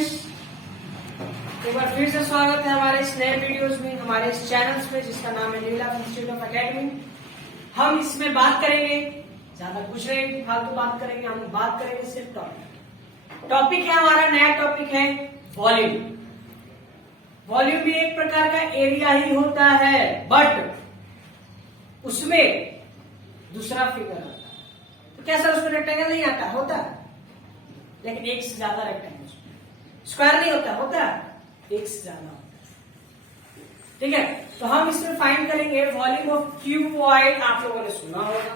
Friends, एक बार फिर से स्वागत है हमारे इस नए वीडियोस में, हमारे इस चैनल्स में जिसका नाम है लीला इंस्टीट्यूट ऑफ एकेडमी। हम इसमें बात करेंगे, ज्यादा कुछ नहीं फालतू बात करेंगे, हम बात करेंगे सिर्फ टॉपिक है हमारा नया टॉपिक है वॉल्यूम। वॉल्यूम भी एक प्रकार का एरिया ही होता है, बट उसमें दूसरा फिगर आता है। तो कैसा उसमें रेक्टेंगल नहीं आता, होता है, लेकिन एक से ज्यादा रेक्टेंगल, स्क्वायर नहीं होता, होता है एक से ज्यादा होता है। ठीक है, तो हम इसमें फाइंड करेंगे वॉल्यूम ऑफ क्यूबॉइड। आप लोगों ने सुना होगा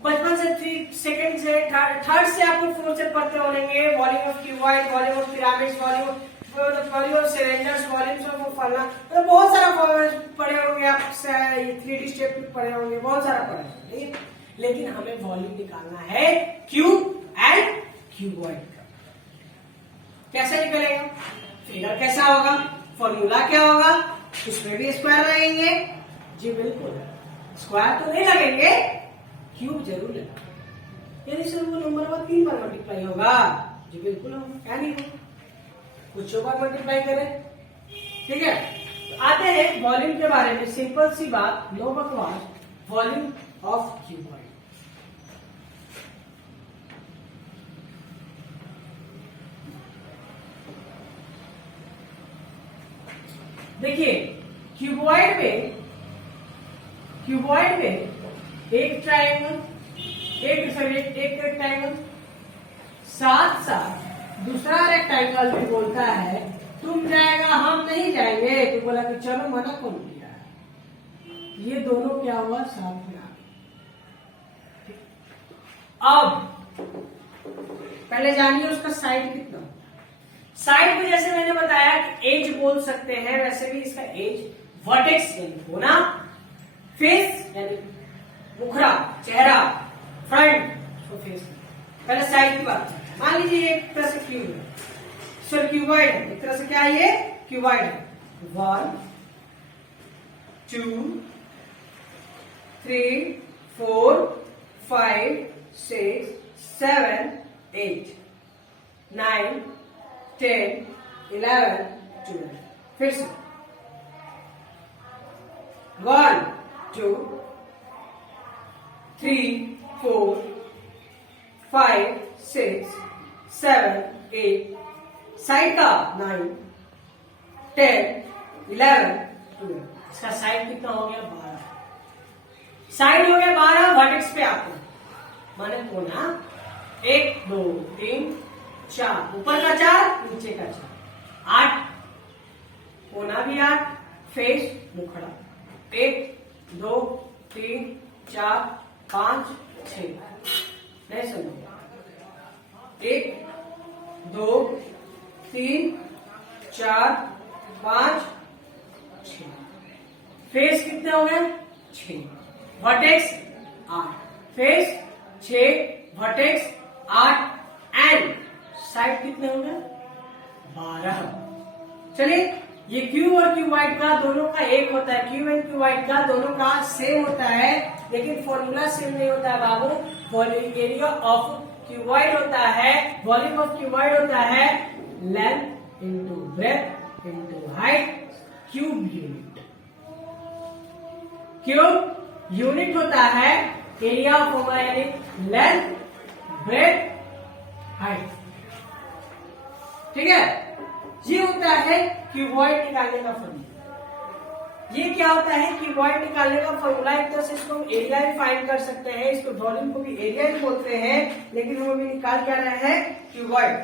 बचपन से, 3 सेकंड से, थर्ड से आपको 4 से पढ़ते होंगे volume of cuboid, volume of pyramids, volume of cylinders, volume of फलना, तो बहुत सारा पढ़े होंगे आप, 3D स्टेप पढ़े होंगे, बहुत सारा पढ़े होंगे। लेकिन हमें वॉल्यूम निकालना है क्यूब एंड क्यूबॉइड का। कैसे निकलेगा, फिगर कैसा होगा, फॉर्मूला क्या होगा, इसमें भी स्क्वायर लगेंगे? जी बिल्कुल, स्क्वायर तो नहीं लगेंगे, क्यूब जरूर लगेगा। यानी सर वो नंबर 3 बार मल्टीप्लाई होगा? जी बिल्कुल होगा, क्या नहीं होगा, कुछ बार मल्टीप्लाई करें। ठीक है, तो आते हैं वॉल्यूम के बारे में। सिंपल सी बात, नो बकवास, वॉल्यूम ऑफ क्यूबॉइड। देखिए क्यूबॉइड में एक ट्रायंगल, एक रेक्टेंगल, साथ साथ दूसरा रेक्टेंगल भी बोलता है तुम जाएगा हम नहीं जाएंगे, तो बोला कि चलो, मना कौन किया है। ये दोनों क्या हुआ, साथ में आ गए। अब पहले जानिए उसका साइड कितना। साइड को जैसे मैंने बताया कि एज बोल सकते हैं, वैसे भी इसका एज वर्टेक्स यानी कोना, फेस यानी मुखरा, चेहरा, फ्रंट, तो फेस। पहले साइड की बात, मान लीजिए एक तरह से क्यूब है, सर क्यूबॉइड है, एक तरह से क्या है, ये क्यूबॉइड है। 1 2 3 4 5 6 7 8 9 10 11 12। फिर से 1 2 3 4 5 6 7 8, साइड का 9 10 11 12। इसका साइड कितना हो गया, 12। साइड हो गया 12, वर्टेक्स पे आते हैं, माने कोना 1 2 3 4, ऊपर का 4 नीचे का 4, 8, कोना भी 8, फेस मुखड़ा 1 2 3 4 5 6। नहीं समझो, 1 2 3 4 5 6, फेस कितने हो गए, 6, vertex 8, face 6, vertex 8, and side कितने होंगे, 12। चलिए, ये क्यूब और क्यूबॉइड का दोनों का एक होता है, क्यूब एंड क्यूबॉइड का दोनों का सेम होता है, लेकिन फॉर्मूला सेम नहीं होता है बाबू। वॉल्यूम एरिया ऑफ क्यूबॉइड होता है, वॉल्यूम ऑफ क्यूबॉइड होता है length into breadth into height, cube unit. Cube unit होता है एरिया ऑफ यानी लेंथ, ब्रेथ, हाइट। ठीक है, ये होता है क्यूबॉइड निकालने का फॉर्मूला। ये क्या होता है, क्यूबॉइड निकालने का फॉर्मूला। एक तरह से इसको हम एरिया भी फाइंड कर सकते हैं, इसको वॉल्यूम को भी एरिया भी बोलते हैं, लेकिन हम अभी निकाल क्या रहे हैं, क्यूबॉइड।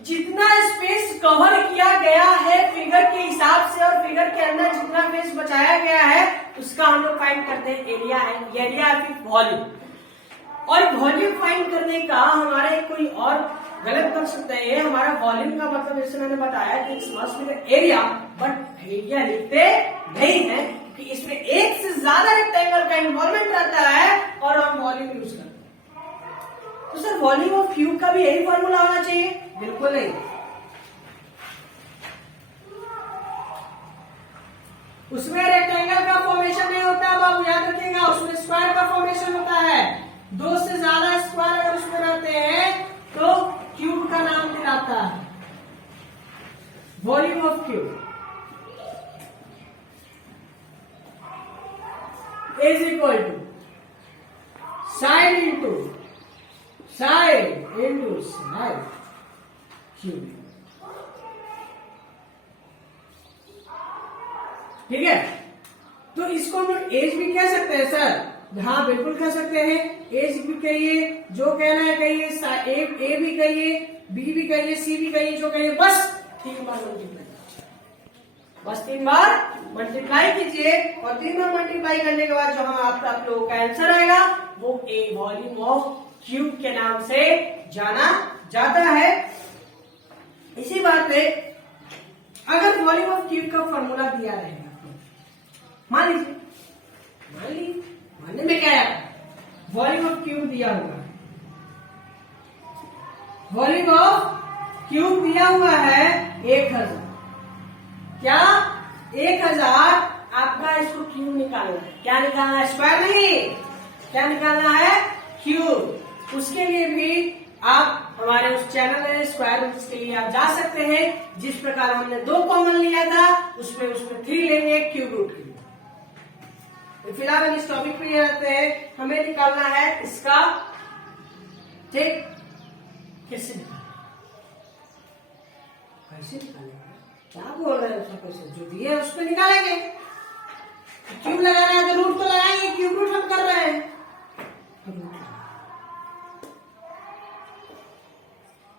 जितना स्पेस कवर किया गया है फिगर के हिसाब से, और फिगर के अंदर जितना स्पेस बचाया गया है, उसका हम लोग फाइंड करते हैं एरिया है, एरिया वॉल्यूम। और वॉल्यूम फाइंड करने का हमारा एक कोई और गलत कर सकते हैं। हमारा वॉल्यूम का मतलब जैसे मैंने बताया कि it's must be area, but area लिखते नहीं है कि इसमें एक से ज्यादा रेक्टेंगल का इन्वॉल्वमेंट रहता है और हम वॉल्यूम यूज करते हैं। तो सर वॉल्यूम ऑफ क्यूब का भी यही फॉर्मूला होना चाहिए? बिल्कुल नहीं। उसमें रेक्टेंगल का फॉर्मेशन नहीं होता बाबू, याद रखिएगा, उसमें स्क्वायर का फॉर्मेशन होता है। 2 से ज्यादा स्क्वायर अगर उसमें रहते हैं तो क्यूब का नाम दिलाता है। Volume of cube is equal to side into side cube. ठीक है, तो इसको हम लोग एज भी कह सकते हैं सर। हाँ बिल्कुल कह सकते हैं, एज भी कहिए, जो कहना है कहिए, ए भी कहिए, बी भी कहिए, सी भी कहिए, जो कहिए, बस 3 बार मल्टीप्लाई, बस 3 बार मल्टीप्लाई कीजिए और 3 बार मल्टीप्लाई करने के बाद जो हम आप लोगों का आंसर आएगा वो ए वॉल्यूम ऑफ क्यूब के नाम से जाना जाता है। इसी बात पे अगर वॉल्यूम ऑफ क्यूब का फॉर्मूला दिया रहेगा, मान मानने में क्या है, वॉल्यूम ऑफ क्यूब दिया हुआ है, वॉल्यूम ऑफ क्यूब दिया हुआ है 1000, क्या 1000, आपका इसको क्यूब निकालना है। क्या निकालना है, स्क्वायर नहीं, क्या निकालना है, क्यूब। उसके लिए भी आप हमारे उस चैनल है स्क्वायर रूट्स के लिए आप जा सकते हैं। जिस प्रकार हमने 2 कॉमन लिया था उसमें 3 लेंगे क्यूब रूट के लिए। तो फिलहाल हम इस टॉपिक पे ये रहते हैं, हमें निकालना है इसका, ठीक, कैसे निकालेंगे, क्या बोल रहे हैं, उसका कैसे, जो दिए उस पर निकालेंगे। क्यूब लगाना है तो रूट तो लगाएंगे, क्यूब रूट हम कर रहे हैं।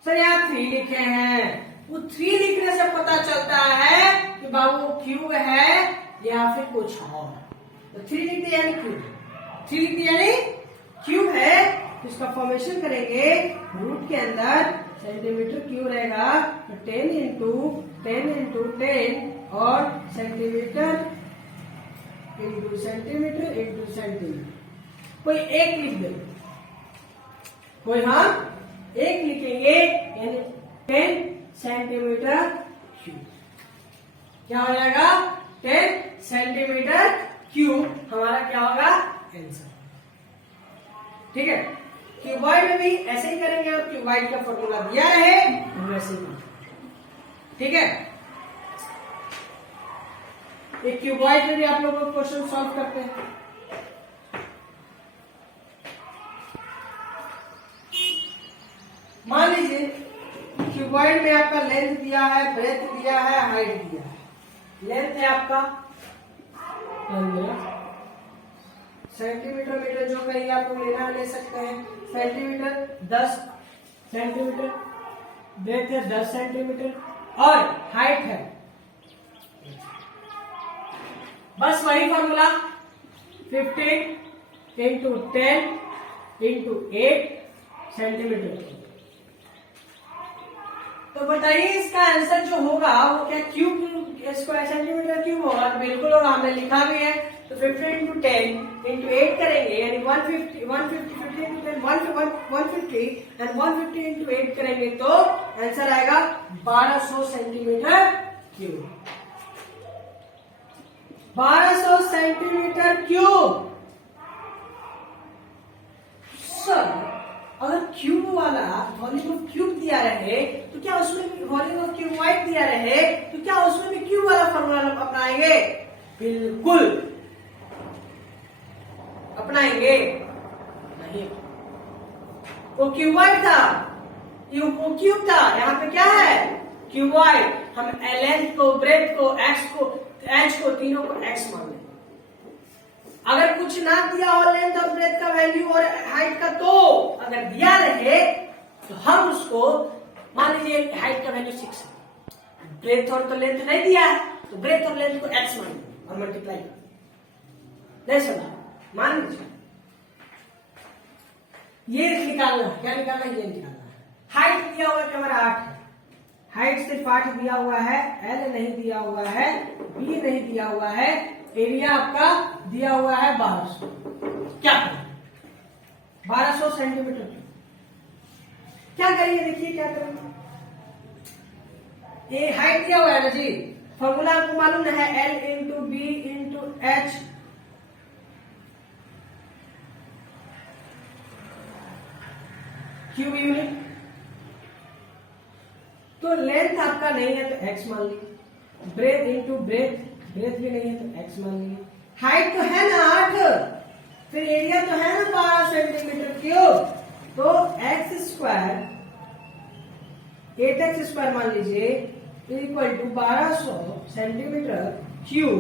सर यहाँ 3 लिखे हैं, वो 3 लिखने से पता चलता है कि बाबू क्यूब है या फिर कुछ और। तो 3 लिख दिया यानी क्यूब, 3 लिख दिया यानी क्यूब है। तो इसका फॉर्मेशन करेंगे, रूट के अंदर सेंटीमीटर क्यूब रहेगा तो 10 इंटू 10 और सेंटीमीटर इंटू सेंटीमीटर। कोई एक लिख दे, कोई हम एक लिखेंगे यानी 10 सेंटीमीटर क्यूब। क्या हो जाएगा, 10 सेंटीमीटर क्यूब हमारा क्या होगा, आंसर। ठीक है, क्यूबॉइड में भी ऐसे ही करेंगे, और क्यूबॉइड का फॉर्मूला दिया रहे हम वैसे ही। ठीक है, एक क्यूबॉइड में भी आप लोगों को क्वेश्चन सॉल्व करते हैं। मान लीजिए क्यूबॉइड में आपका लेंथ दिया है, ब्रेथ दिया है, हाइट दिया है। लेंथ है आपका 15 सेंटीमीटर, मीटर जो कहीं आप लोग लेना ले सकते हैं। सेंटीमीटर 10 सेंटीमीटर, ब्रेथ है 10 सेंटीमीटर और हाइट है, बस वही फॉर्मूला 15 इंटू 10 इंटू 8 सेंटीमीटर। तो बताइए इसका आंसर जो होगा वो क्या क्यूब स्क्वायर सेंटीमीटर क्यूब होगा, तो बिल्कुल होगा, हमने लिखा भी है। तो 15 इंटू 10 इंटू 8 करेंगे यानी 150 15 इंटू 10 150 एंड 150 इंटू 8 करेंगे तो आंसर आएगा 1200 centimetre cube. 1200 centimetre cube. Sir अगर क्यूब वाला वॉल्यूम ऑफ क्यूब दिया रहे तो क्या उसमें भी वॉल्यूम ऑफ क्यूबॉइड दिया रहे तो क्या उसमें भी क्यूब वाला फॉर्मूला अपनाएंगे, बिल्कुल अपनाएंगे नहीं। वो क्यूबॉइड था, वो क्यूब था, यहाँ पे क्या है क्यूबॉइड। हम लेंथ को, ब्रेथ को, एक्स को, एच को, तीनों को एक्स मान लें। अगर कुछ ना दिया हो लेंथ और ब्रेथ का वैल्यू और हाइट का, तो अगर दिया रहे तो हम उसको मान लीजिए हाइट का वैल्यू 6 है, ब्रेथ और तो लेंथ नहीं दिया है तो ब्रेथ और लेंथ को एक्स मान लीजिए और मल्टीप्लाई नहीं समझा, मान लीजिए ये निकालना है। क्या निकालना है, ये निकालना है। हाइट दिया हुआ है हमारा 8 है, हाइट सिर्फ 8 दिया हुआ है, एल नहीं दिया हुआ है, बी नहीं दिया हुआ है, एरिया आपका दिया हुआ है 1200। क्या करें, 1200 सेंटीमीटर क्या करिए, देखिए क्या करेंगे। ये हाइट दिया हुआ है ना जी, फॉर्मूला आपको मालूम है L into B into H cube unit. तो लेंथ आपका नहीं है तो x मान लीजिए, ब्रेथ इंटू ब्रेथ, ब्रेथ भी नहीं है तो x मान लीजिए, हाइट तो है ना 8, फिर एरिया तो है ना 12 सेंटीमीटर क्यूब, तो x स्क्वायर 8x स्क्वायर मान लीजिए इक्वल टू 1200 सेंटीमीटर क्यूब।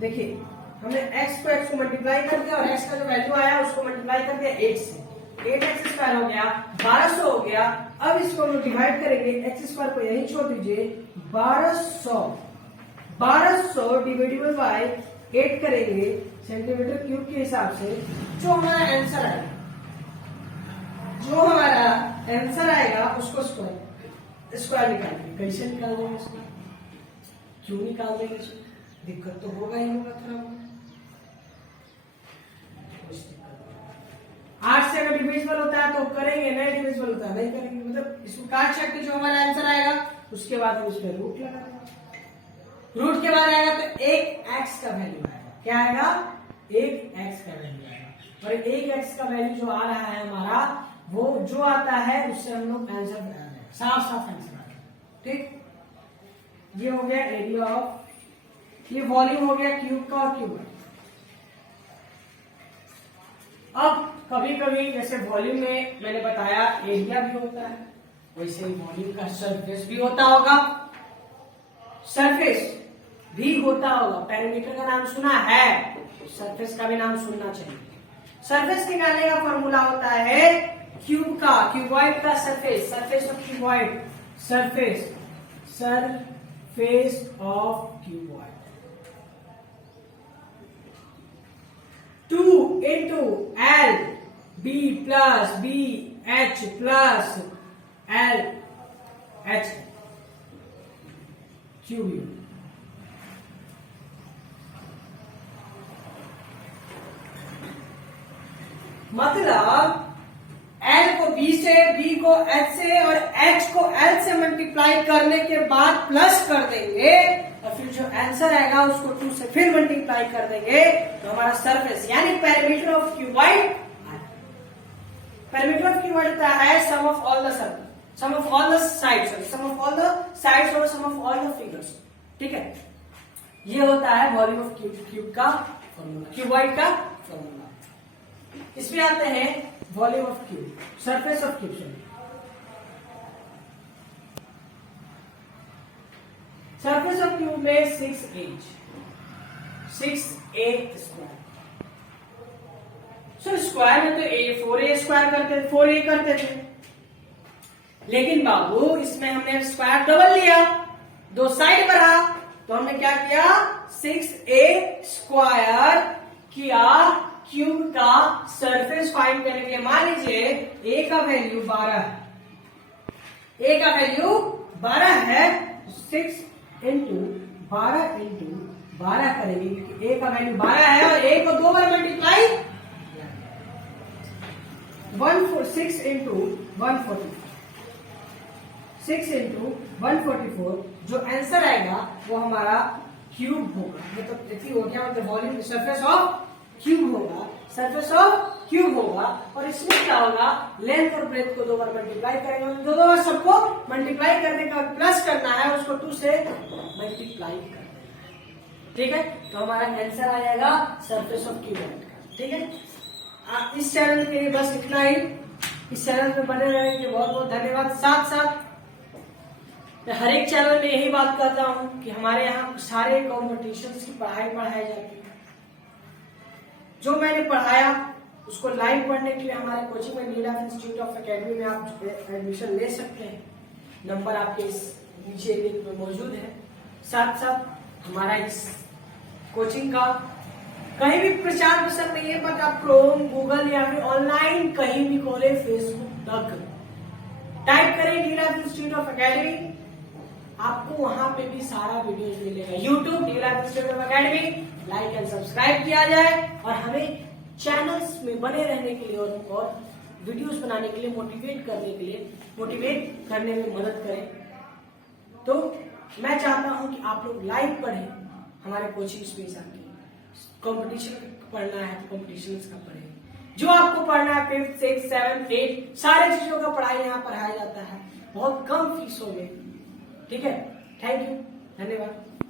देखिए हमने x को मल्टीप्लाई कर दिया और x का जो वैल्यू आया उसको मल्टीप्लाई कर दिया 8 से, 8x स्क्वायर हो गया 1200 हो गया। अब इसको हम डिवाइड करेंगे, x स्क्वायर को यहीं छोड़ दीजिए, 1200 डिवाइडेबल बाय 8 करेंगे सेंटीमीटर क्यूब के हिसाब से, जो हमारा आंसर आएगा, जो हमारा आंसर आएगा उसको स्क्वायर निकालेंगे। कैसे निकाल देंगे इसको, क्यों निकाल देंगे इसको, दिक्कत तो होगा ही होगा थोड़ा बहुत। 8 से अगर डिविजिबल होता है तो करेंगे, नहीं डिविजिबल होता है नहीं करेंगे, मतलब इसको काट सकते, जो हमारा आंसर आएगा उसके बाद हम इसमें रूट लगा देंगे। रूट के बाद आएगा तो एक x का वैल्यू आएगा, क्या आएगा, एक x का वैल्यू आएगा, और एक x का वैल्यू जो आ रहा है हमारा, वो जो आता है उससे हम लोग आंसर बना देंगे, साफ साफ आंसर आ गया। ठीक, ये हो गया एरिया ऑफ, ये वॉल्यूम हो गया क्यूब का और क्यूब। अब कभी कभी जैसे वॉल्यूम में मैंने बताया एरिया भी होता है, वैसे ही वॉल्यूम का सरफेस भी होता होगा, सरफेस भी होता होगा। पैरामीटर का नाम सुना है, सरफेस का भी नाम सुनना चाहिए। सरफेस निकालने का फॉर्मूला होता है क्यूब का, क्यूबॉइड का surface, surface of cuboid, surface of cuboid 2 into L B plus B H plus L H cube. मतलब L को B से, B को H से और H को L से मल्टीप्लाई करने के बाद प्लस कर देंगे, और फिर जो आंसर आएगा उसको 2 से फिर मल्टीप्लाई कर देंगे, तो हमारा सरफेस यानी parameter of cuboid. Parameter of cuboid होता है sum of all the circle, sum of all the sides, sum of all the sides और sum of all the figures. ठीक है, ये होता है वॉल्यूम ऑफ क्यूब का फॉर्मूला, क्यूबॉइड का फॉर्मूला। इसमें आते हैं volume of cube, surface of cube. Surface of cube में 6a स्क्वायर। सो स्क्वायर में तो 4a स्क्वायर करते, 4a करते थे, लेकिन बाबू इसमें हमने स्क्वायर डबल लिया, दो साइड बढ़ा, तो हमने क्या किया, 6a स्क्वायर किया क्यूब का सरफेस फाइंड करने के लिए। मान लीजिए a का वैल्यू 12 है, a का वैल्यू 12 है, 6 इंटू 12 करेंगे, क्योंकि a का वैल्यू 12 है और a को 2 बार मल्टीप्लाई 6 इंटू 144, 6 इंटू 144, जो आंसर आएगा वो हमारा क्यूब होगा, मतलब इतनी हो गया, मतलब वॉल्यूम सरफेस ऑफ क्यूब होगा, सरफेस ऑफ क्यूब होगा। और इसमें क्या होगा, लेंथ और ब्रेथ को 2 बार मल्टीप्लाई करेंगे, दो बार सबको मल्टीप्लाई करने का प्लस करना है, उसको 2 से मल्टीप्लाई करना है। ठीक है, तो हमारा आंसर आ जाएगा सरफेस ऑफ क्यूब का। ठीक है, इस चैनल के लिए बस इतना ही। इस चैनल में बने रहने के लिए बहुत बहुत धन्यवाद। साथ साथ मैं हर एक चैनल में यही बात करता हूँ कि हमारे यहाँ सारे कॉम्पिटिशन्स की पढ़ाई जाती है। जो मैंने पढ़ाया उसको लाइव पढ़ने के लिए हमारे कोचिंग में नीला इंस्टीट्यूट ऑफ एकेडमी में आप एडमिशन ले सकते हैं। नंबर आपके इस नीचे लिंक में मौजूद है। साथ साथ हमारा इस कोचिंग का कहीं भी प्रचार प्रसार नहीं है, बट आप क्रोम, गूगल या फिर ऑनलाइन कहीं भी खोले, फेसबुक तक टाइप करें नीला इंस्टीट्यूट ऑफ एकेडमी, आपको वहां पे भी सारा वीडियोस मिलेगा। YouTube Neela institute of academy, like and subscribe किया जाए और हमें चैनल्स में बने रहने के लिए और वीडियोस बनाने के लिए मोटिवेट करने में मदद करें। तो मैं चाहता हूं कि आप लोग लाइव पढ़ें, हमारे कोचिंग स्पेस आके। कंपटीशन पढ़ना है तो कंपटीशन का पढ़ें, जो आपको पढ़ना है 5th 6th 7th 8th सारे चीजों का पढ़ाई यहाँ पढ़ाया जाता है बहुत कम फीसों में। ठीक है, थैंक यू, धन्यवाद।